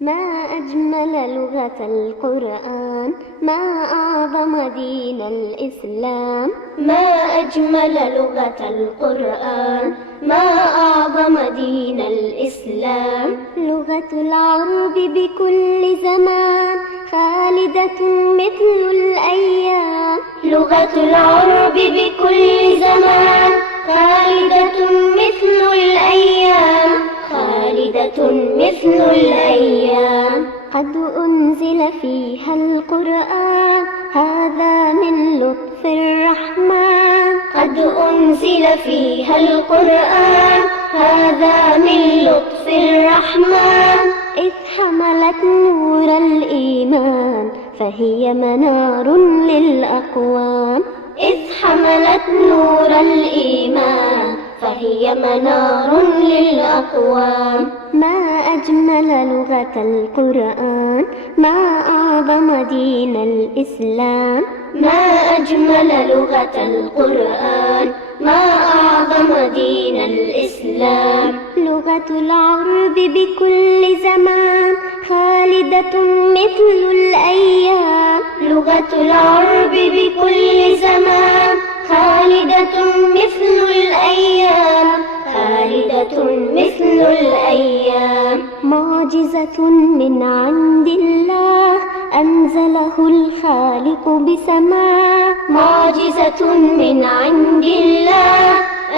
ما أجمل لغة القرآن، ما أعظم دين الإسلام. ما أجمل لغة القرآن، ما أعظم دين الإسلام. لغة العرب بكل زمان خالدة مثل الأيام. لغة العرب بكل زمان خالدة مثل الأيام. خالدة مثل الأيام. قد أنزل فيها القرآن، هذا من لطف الرحمن. قد أنزل فيها القرآن، هذا من لطف الرحمن. إذ حملت نور الإيمان، فهي منار للأقوام. إذ حملت نور الإيمان، فهي منار للأقوام. ما أجمل لغة القرآن، ما أعظم دين الإسلام. ما أجمل لغة القرآن، ما أعظم دين الإسلام. لغة العرب بكل زمان خالدة مثل الأيام. لغة العرب بكل زمان خالدة مثل الأيام. خالدة مثل الأيام. معجزة من عند الله، أنزله الخالق بسماء. معجزة من عند الله،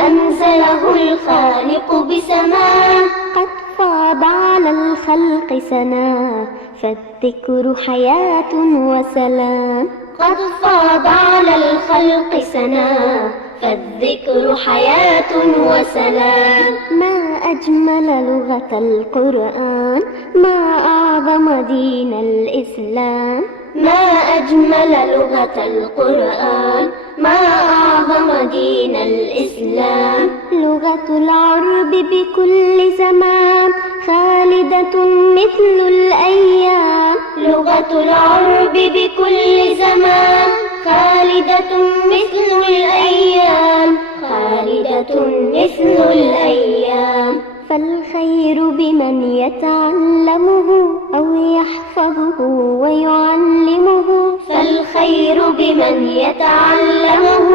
أنزله الخالق بسماء. قد فاض على الخلق سنا، فالذكر حياة وسلام. قد فاض على الخلق سنا، فالذكر حياة وسلام. ما أجمل لغة القرآن، ما أعظم دين الإسلام. ما أجمل لغة القرآن، ما أعظم دين الإسلام. لغة العرب بكل زمان خالدة مثل الأيام. لغة العرب بكل زمان خالدة مثل الأيام. خالدة مثل الأيام. فالخير بمن يتعلمه أو يحفظه ويعلمه. فالخير بمن يتعلمه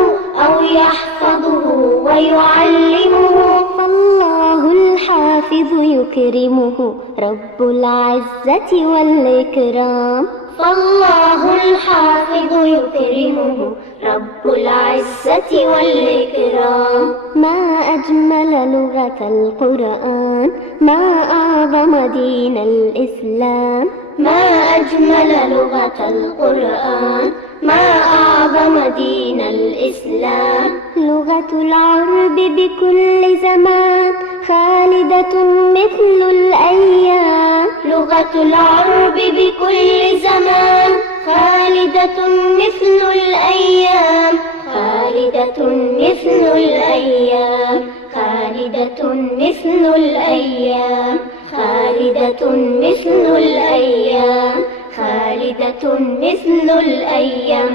أو يحفظه ويعلمه. فالله الحافظ يكرمه رب العزة والإكرام. فالله الحافظ يكرمه رب العزة والإكرام. ما أجمل لغة القرآن، ما أعظم دين الإسلام. ما أجمل لغة القرآن، ما أعظم دين الإسلام. لغة العرب بكل زمان خالدة مثل الأيام. لغة العرب بكل زمان خالدة مثل الأيام. خالدة مثل الأيام. خالدة مثل الأيام. خالدة مثل الأيام. خالدة مثل الأيام.